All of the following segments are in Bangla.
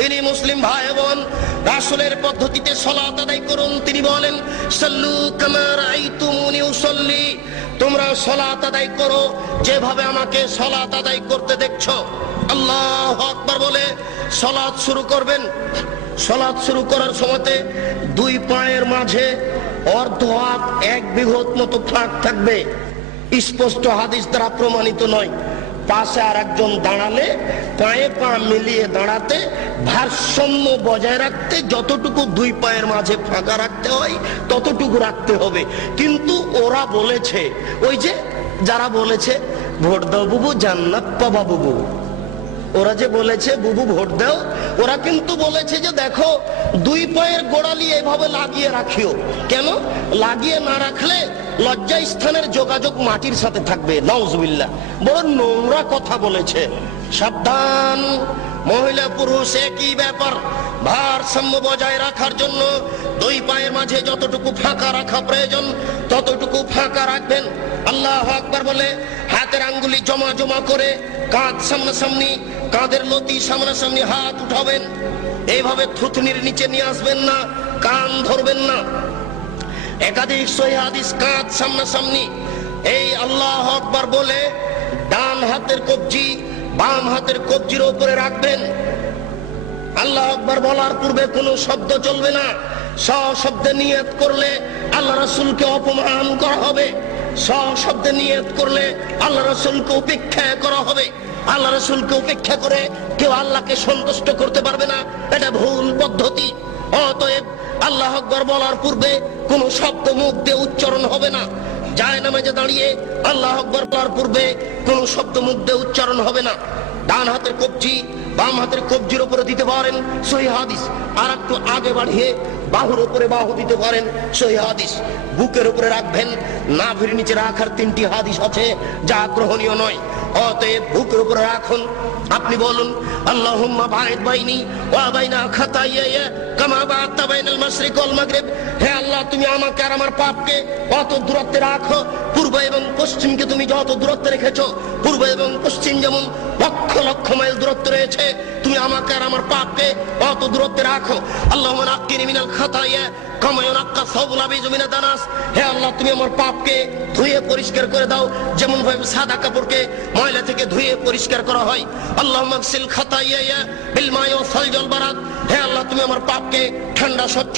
তিনি মুসলিম ভাই বোন, রাসূলের পদ্ধতিতে সালাত আদায় করুন। তিনি বলেন, সাল্লু কামা রাআইতুমুনি উসাল্লি, তোমরা সালাত আদায় করো যেভাবে আমাকে সালাত আদায় করতে দেখছো। আল্লাহু আকবার বলে সালাত শুরু করবেন। সালাত শুরু করার সময়তে দুই পায়ের মাঝে অর্ধ হাত এক বিঘত মতো ফাঁক থাকবে। স্পষ্ট হাদিস দ্বারা প্রমাণিত নয়। পাশে আর একজন দাঁড়ালে পায়ে পা মিলিয়ে দাঁড়াতে, ভারসাম্য বজায় রাখতে যতটুকু দুই পায়ের মাঝে ফাঁকা রাখতে হয় ততটুকু রাখতে হবে। কিন্তু ওরা বলেছে, ওই যে যারা বলেছে ভোট দাও বুবু জান্নাত পাবা বুবু, ওরা যে বলেছে বুবু ভোট দাও, ওরা কিন্তু বলেছে যে দেখো দুই পায়ের গোড়ালি এভাবে লাগিয়ে রাখিও। কেন লাগিয়ে না রাখলে লজ্জা স্থানের যোগাযোগ মাটির সাথে থাকবে। নাউজুবিল্লাহ, বড় নোংরা কথা বলেছে। সাবধান, মহিলা পুরুষ একই ব্যাপার। ভারসাম্য বজায় রাখার জন্য দুই পায়ের মাঝে যতটুকু ফাঁকা রাখা প্রয়োজন ততটুকু ফাঁকা রাখবেন। আল্লাহু আকবার বলে হাতের আঙ্গুলি জমা জমা করে কাঁধ সামনাসামনি, কাঁধের লতি সামনাসামনি হাত উঠাবেন। এইভাবে থুতনির নিচে নিয়ে আসবেন না, কান ধরবেন না। একাধিক সহিহ হাদিস কাঁধ সামনাসামনি। এই আল্লাহু আকবার বলে ডান হাতের কবজি বাম হাতের কবজির উপরে রাখবেন। আল্লাহু আকবার বলার পূর্বে কোনো শব্দ চলবে না। সশব্দে নিয়ত করলে আল্লাহ রাসূলকে অপমান করা হবে। সশব্দে নিয়ত করলে আল্লাহ রাসূলকে উপেক্ষা করা হবে। আল্লাহ রাসূলকে উপেক্ষা করে কেউ আল্লাহকে সন্তুষ্ট করতে পারবে না, এটা ভুল পদ্ধতি। অতএব আল্লাহু আকবার বলার পূর্বে কোনো শব্দ মুখ দিয়ে উচ্চারণ হবে না। জায়নামাজে দাঁড়িয়ে আল্লাহু আকবার বলার পূর্বে কোনো শব্দ মুখ দিয়ে উচ্চারণ হবে না। ডান হাতের কবজি বাম হাতের কবজির উপরে দিতে পারেন, সহিহ হাদিস। আর একটু আগে বাড়িয়ে বাহুর উপরে বাহু দিতে পারেন, সহিহ হাদিস। বুকের উপরে রাখবেন, নাভির নিচে রাখার 3টি হাদিস আছে যা গ্রহণীয় নয়। অতএব বুকের উপরে রাখুন। আপনি বলুন, আল্লাহুম্মা বা'id বাইনি ওয়া বাইনা খাতায়ায়া কামা বা'আতা বাইনাল মাশরিক ওয়াল মাগরিব। হে আল্লাহ, তুমি আমাকে আর আমার পাপকে অত দূরত্বে রাখো, পূর্ব এবং পশ্চিমকে তুমি যত দূরত্বে রেখেছো, পূর্ব এবং পশ্চিম যেমন লক্ষ লক্ষ মাইল দূরত্ব রয়েছে, তুমি আমাকে আর আমার পাপকে অত দূরত্বে রাখো। আল্লাহুম্মা নাক্কিনি মিনাল খাতায়া কামা ইউনাক্কা সাওবুল আবিজ মিনাদ দানাস। হে আল্লাহ, তুমি আমার পাপকে ধুয়ে পরিষ্কার করে দাও যেমন ভাবে সাদা কাপড়কে ময়লা থেকে ধুয়ে পরিষ্কার করা হয়। আল্লাহুম্মা গসিল খাতায়া বিল মাই ওয়াস সালজি ওয়াল বারাদ। হে আল্লাহ, তুমি আমার পাপকে ঠান্ডা স্বচ্ছ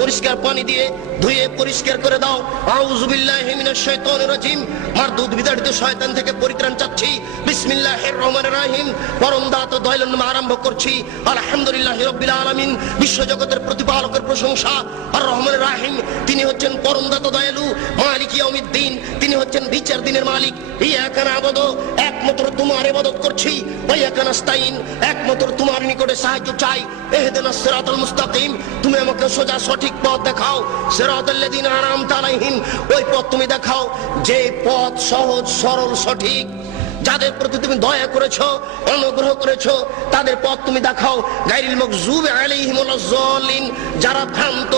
পরিষ্কার পানি দিয়ে ধুয়ে পরিষ্কার করে দাও। আউযু বিল্লাহি মিনাশ শাইতানির রাজিম। মারদুদ বিতাড়িত শয়তান থেকে পরিত্রাণ চাচ্ছি। বিসমিল্লাহির রহমানির রহিম। পরম দাতা দয়ালুর নামে আরম্ভ করছি। আলহামদুলিল্লাহি রাব্বিল আলামিন। বিশ্বজগতের প্রতিপালকের প্রশংসা। আর রহমানির রহিম, তিনি হচ্ছেন পরম দাতা দয়ালু। মালিক ইয়াউমিদ্দিন, তিনি হচ্ছেন বিচার দিনের মালিক। ইয়াকা না'বুদু, একমাত্র তোমার ইবাদত করছি। ওয়া ইয়াকা নাস্তাইন, একমাত্র তোমার নিকটে সাহায্য চাই। ইহদিনাস সিরাতাল মুস্তাকিম, তুমি আমাকে সোজা সঠিক পথ দেখাও। সিরাতাল্লাযিনা আন'আমতা আলাইহিম, ওই পথ তুমি দেখাও যে পথ সহজ সরল সঠিক। যাদের প্রতি তুমি দয়া করেছো, অনুগ্রহ করেছো, তাদের পথ তুমি দেখাও। গায়রিল মাগযুবি আলাইহিম ওয়ালাজ যালিন, যারা ভ্রান্ত,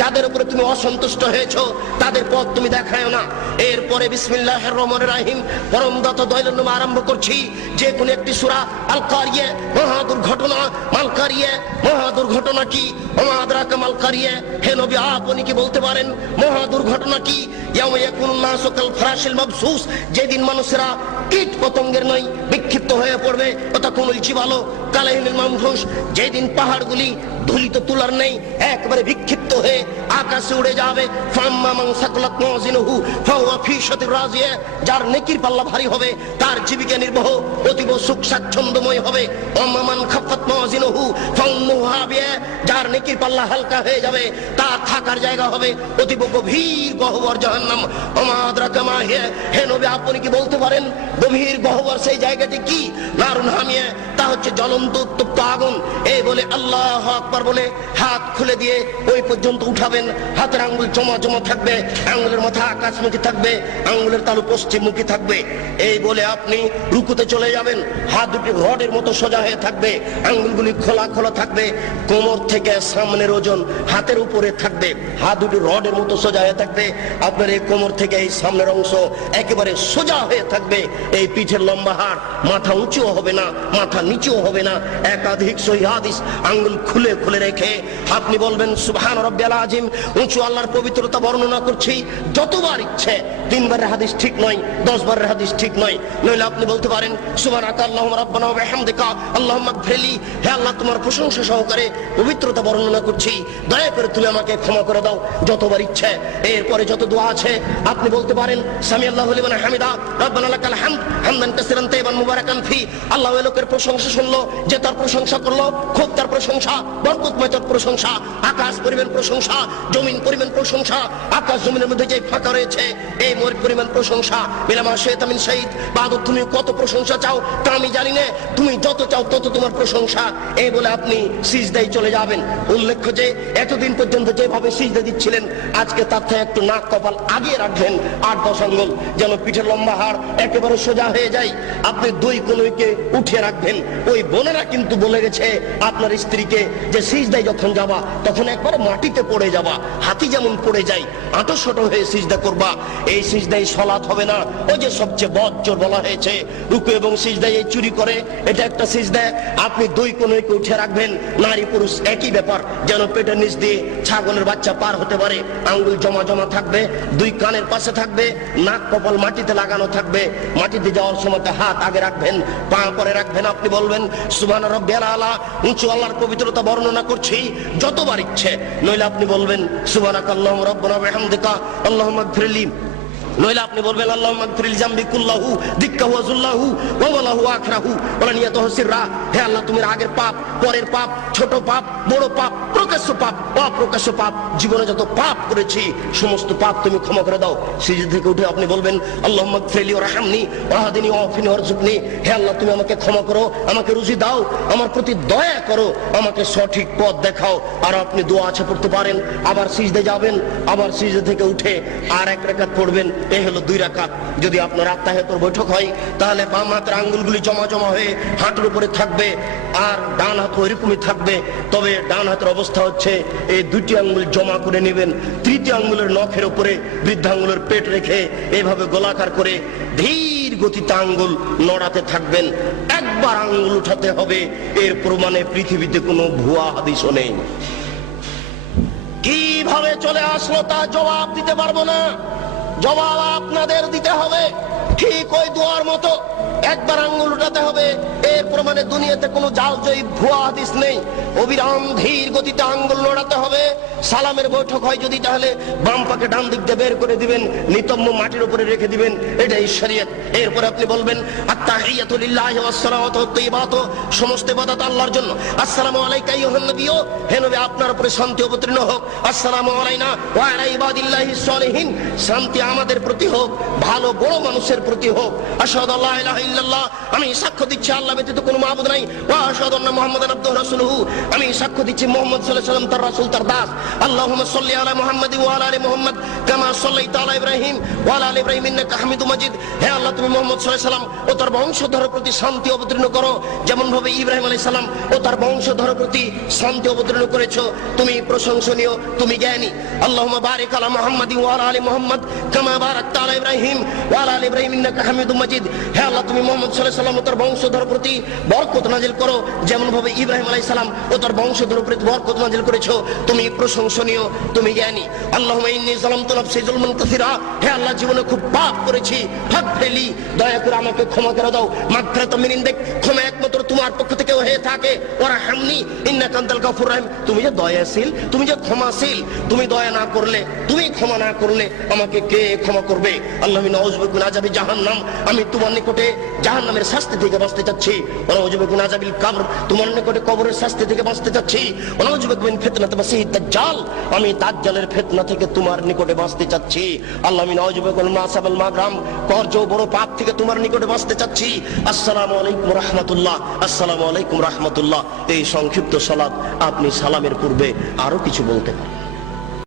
যাদের উপরে তুমি অসন্তুষ্ট হয়েছো, তাদের পথ তুমি দেখায়ো না। এরপরে বিসমিল্লাহির রহমানির রহিম, পরম দাতা দয়ালুর নামে আরম্ভ করছি। যে কোনো একটি সূরা। আল কারিয়া, মহা দুর্ঘটনা। মাল কারিয়া, মহা দুর্ঘটনা কি? ওমা আদরাকা মাল কারিয়া। হে নবী, আপনি কি বলতে পারেন মহা দুর্ঘটনা কি? ইয়াউমা ইয়াকুনুন নাসু কাল ফারাশিল মাবসুস, যেদিন মানুষেরা কীট পতঙ্গের নয় বিক্ষিপ্ত হয়ে পড়বে। ওয়াতাকুনুল জিবালু কালাইহিল মানফুস, যেদিন পাহাড়গুলি ধুলিত তুলার নেই একবারে বিক্ষিপ্ত হয়ে আকাশে উড়ে যাবে। ফাম্মা মান সাকুলাত মাওয়াজিনুহু ফাহুয়া ফি শাতির রাজিয়া, যার নেকির পাল্লা ভারী হবে তার জীবিকা নির্বাহ অতীব সুখ স্বাচ্ছন্দ্যময় হবে। ওয়াম্মা মান খাফফাত মাওয়াজিনুহু ফাউম্মুহু হাবিয়া, যার নেকির পাল্লা হালকা হয়ে যাবে তার থাকার জায়গা হবে অতীব গভীর গহ্বর জাহান্নাম। ওমা আদরাকা মা হিয়া, হে নবী, আপনি কি বলতে পারেন গভীর গহ্বর সেই জায়গাটি কি? নারুন হামিয়া, তা হচ্ছে জ্বলন্ত উত্তপ্ত আগুন। এই বলে আল্লাহু আকবার বলে হাত খুলে দিয়ে ওই পর্যন্ত উঠাবেন। হাতের আঙ্গুল জমা জমা থাকবে, আঙ্গুলের মাথা আকাশমুখী থাকবে, আঙ্গুলের তালু পশ্চিমমুখী থাকবে। এই বলে আপনি রুকুতে চলে যাবেন। হাত দুটি রডের মতো সোজা হয়ে থাকবে, আঙ্গুলগুলি খোলা খোলা থাকবে। কোমর থেকে সামনের ওজন হাতের উপরে থাকবে, হাত দুটি রডের মতো সোজা হয়ে থাকবে। আপনার এই কোমর থেকে এই সামনের অংশ একেবারে সোজা হয়ে থাকবে। এই পিঠের লম্বা হাড়, মাথা উঁচুও হবে না, মাথা নিচুও হবে না। একাধিক সহিহ হাদিস আঙ্গুল খুলে খুলে রেখে আপনি বলবেন সুবহান রাব্বিয়াল আযীম। উঁচু আল্লাহর পবিত্রতা বর্ণনা করছি যতবার ইচ্ছে। 3 বারের হাদিস ঠিক নয়, 10 বারের হাদিস ঠিক নয়। নইলে আপনি বলতে পারেন সুবহানাকা আল্লাহুম্মা রাব্বানা ওয়া বিহামদিকা আল্লাহুম্মা ইগফিরলি, হে আল্লাহ তোমার প্রশংসা সহকারে পবিত্রতা বর্ণনা করছি, দয়া করে তুমি আমাকে ক্ষমা করে দাও, যতবার ইচ্ছে। এরপরে যত দোয়া আছে আপনি বলতে পারেন সামি আল্লাহু লিমান হামিদা রাব্বানা লাকাল হামদ হামদান কাসীরান তাইয়িবান মুবারাকান ফি। আল্লাহ ওই লোকের প্রশংসা শুনলো যে তার প্রশংসা করলো, খুব তার প্রশংসা, বরকতময় তার প্রশংসা। আকাশ পরিমাণ প্রশংসা, জমিন পরিমাণ প্রশংসা, আকাশ জমিনের মধ্যে যে ফাঁকা রয়েছে এই পরিমাণ প্রশংসা। বিলামা শেতামিন শহীদ বাদত, তুমি কত প্রশংসা চাও তা আমি জানি না, তুমি যত চাও তত তোমার প্রশংসা। এই বলে আপনি সিজদায় চলে যাবেন। উল্লেখ্য যে এতদিন পর্যন্ত যেভাবে সিজদা দিচ্ছিলেন আজকে তার থেকে একটু নাক কপাল আগে রাখবেন, 8-10 আঙ্গুল, যেন পিঠের লম্বা হাড় একেবারে সোজা হয়ে যায়। আপনি 2 কনুইকে উঠিয়ে রাখবেন। ওই বোনেরা কিন্তু বলে গেছে আপনার স্ত্রীকে যে সিজদায় যখন যাবা তখন একবার মাটিতে পড়ে যাবা, হাতি যেমন পড়ে যায় আঁটো হয়ে সিজদা করবা। এই সিজদায় সালাত হবে না। ওই যে সবচেয়ে বজ্জর বলা হয়েছে রুকু এবং সিজদায় এই চুরি করে, এটা একটা সিজদা। আপনি 2 কনুইকে উঠে রাখবেন, নারী পুরুষ একই ব্যাপার, যেন পেটের নিচ দিয়ে ছাগলের বাচ্চা পার হতে পারে। আঙ্গুল জমা জমা থাকবে, 2 কানের পাশে থাকবে, নাক কপাল মাটিতে লাগানো থাকবে। মাটিতে যাওয়ার সময় হাত আগে রাখবেন, পা পরে রাখবেন। আপনি বলবেন সুবহান রাব্বিয়াল আলা, উঁচু আল্লাহর পবিত্রতা বর্ণনা করছি যতবার ইচ্ছে। নইলে আপনি বলবেন সুবহানাকা আল্লাহুম্মা রাব্বানা ওয়া বিহামদিকা আল্লাহুম্মা ইগফিরলি। নইলে আপনি বলবেন আল্লাহুম্মা ইগফিরলি জামবি কুল্লাহু দিক্কাহু ওয়া যুল্লাহু ওয়া ওয়ালাহু আখরাহু ওয়া নিয়াতুহু সিররা। হে আল্লাহ তুমি আগের পাপ, পরের পাপ, ছোট পাপ, বড় পাপ, প্রকাশ্য পাপ, অপ্রকাশ্য পাপ, জীবনে যত পাপ করেছি সমস্ত পাপ তুমি ক্ষমা করে দাও। সিজদা থেকে উঠে আপনি বলবেন আল্লাহুম্মা ইগফিরলি ওয়ারহামনি ওয়াহদিনি ওয়াফিনি ওয়ারযুকনি। হে আল্লাহ তুমি আমাকে ক্ষমা করো, আমাকে রুজি দাও, আমার প্রতি দয়া করো, আমাকে সঠিক পথ দেখাও। আর আপনি দোয়া আছে পড়তে পারেন, আবার সিজদা যাবেন, আবার সিজদা থেকে উঠে আর 1 রাকাত পড়বেন। এই হলো 2 রাকাত। যদি আপনার আত্তাহিয়াতুর বৈঠক হয় তাহলে বাম হাতের আঙ্গুলগুলি জমা জমা হয়ে হাঁটুর উপরে থাকবে, আর ডান হাত ওইরকমই থাকবে। তবে ডান হাতের অবস্থা হচ্ছে এই 2টি আঙ্গুল জমা করে নেবেন, 3টি আঙ্গুলের নখের উপরে বৃদ্ধাঙ্গুলের পেট রেখে এইভাবে গোলাকার করে ধীর গতিতে আঙ্গুল নড়াতে থাকবেন। একবার আঙ্গুল উঠাতে হবে। এর প্রমাণে পৃথিবীতে কোনো ভুয়া হাদিসও নেই। কিভাবে চলে আসলো তা জবাব দিতে পারবো না, জবাব আপনাদের দিতে হবে। ঠিক ওই দোয়ার মতো একবার আঙ্গুল উঠাতে হবে। এর প্রমাণে দুনিয়াতে কোনো জালজয়ী ভুয়া হাদিস নেই। অবিরাম ধীর গতিতে আঙ্গুল নড়াতে হবে। সালামের বৈঠক হয় যদি তাহলে বাম পাকে ডান দিক দিয়ে বের করে দিবেন, নিতম্ব মাটির উপরে রেখে দিবেন, এটাই শরীয়ত। এরপরে আপনি বলবেন আত্তাহিয়াতু লিল্লাহি ওয়াস সালাওয়াতু তাইয়্যিবাতু, সমস্ত ইবাদত আল্লাহর জন্য। আসসালামু আলাইকা আইয়ুহান নবিয়্যু, হে নবী আপনার উপরে শান্তি অবতীর্ণ হোক। আসসালামু আলাইনা ওয়া আলা ইবাদিল্লাহিস সালিহিন, শান্তি আমাদের প্রতি হোক, ভালো বড় মানুষের প্রতি হোক। আশহাদু আল্লা ইলাহা ইল্লাল্লাহ, আমি সাক্ষ্য দিচ্ছি আল্লাহ ব্যতীত কোনো মাবুদ নাই। ওয়া আশহাদু আন্না মুহাম্মাদান আবদুহু ওয়া রাসূলুহু, আমি সাক্ষ্য দিচ্ছি মুহাম্মদ সাল্লাল্লাহু আলাইহি ওয়াসাল্লাম তার রাসূল, তার দাস। আল্লাহুম্মা সাল্লি আলা মুহাম্মাদ ওয়া আলা আলি মুহাম্মাদ কামা সাল্লাইতা আলা ইব্রাহিম ওয়া আলা আলি ইব্রাহিম ইন্নাকা হামিদুম মাজিদ। হে আল্লাহ তুমি মুহাম্মদ সাল্লাল্লাহু আলাইহি ওয়াসাল্লাম ও তার বংশধরের প্রতি শান্তি অবতীর্ণ করো, যেমন ভাবে ইব্রাহিম আলাইহিস সালাম ও তার বংশধরের প্রতি শান্তি অবতীর্ণ করেছো। তুমি প্রশংসনীয়, তুমি জ্ঞানী। আল্লাহুম্মা বারিক আলা মুহাম্মাদ ওয়া আলা আলি মুহাম্মাদ কামা বারাকতা আলা ইব্রাহিম ওয়া আলা আলি ইব্রাহিম ইন্নাকা হামিদুম মাজিদ। হে আল্লাহ তুমি মুহাম্মদ সাল্লাল্লাহু আলাইহি ওয়াসাল্লাম ও তার বংশধরের প্রতি বরকত নাজিল করো, যেমন ভাবে ইব্রাহিম আলাইহিস সালাম ও তার বংশধরের প্রতি বরকত নাজিল করেছো। তুমি প্রশংসনীয়, তুমি জ্ঞানী। আল্লাহুম্মা ইন্নী যালামতু নাফসি যুলমান কাসীরা, হে আল্লাহ জীবনে খুব পাপ করেছি, ফাগফিরলি, দয়া করে আমাকে ক্ষমা করে দাও। মাগফিরাতাম মিন ইনদিক, ক্ষমা একমাত্র তোমার পক্ষ থেকে হয়ে থাকে। ওয়ারহামনি ইন্নাকা আনতাল গাফুর রহিম, তুমি যে দয়াশীল, তুমি যে ক্ষমাশীল, তুমি দয়া না করলে, তুমি ক্ষমা না করলে আমাকে কে ক্ষমা করবে? আল্লাহুম্মা নাউযু বিকা মিন আযাবি জাহান্নাম, আমি তোমার নিকটে জাহান্নামের শাস্তি থেকে বাঁচতে চাচ্ছি। ওয়া নাউযু বিকা মিন আযাবিল কবর, তোমার নিকটে কবরের শাস্তি থেকে বাঁচতে চাচ্ছি। ওয়া নাউযু বিকা মিন ফিতনাতিল মাসিহিদ দাজ্জাল, আমি দাজ্জালের ফিতনা থেকে তোমার নিকটে বাঁচতে চাচ্ছি। আল্লাহুম্মা নাউযু বিকা মিন মাসাবাল মাগরাম, কর্জ বড় পাপ থেকে তোমার নিকটে বাঁচতে চাচ্ছি। আসসালামু আলাইকুম রাহমাতুল্লাহ, আসসালামু আলাইকুম রাহমাতুল্লাহ। এই সংক্ষিপ্ত সালাত আপনি সালামের পূর্বে আরো কিছু বলতে পারেন।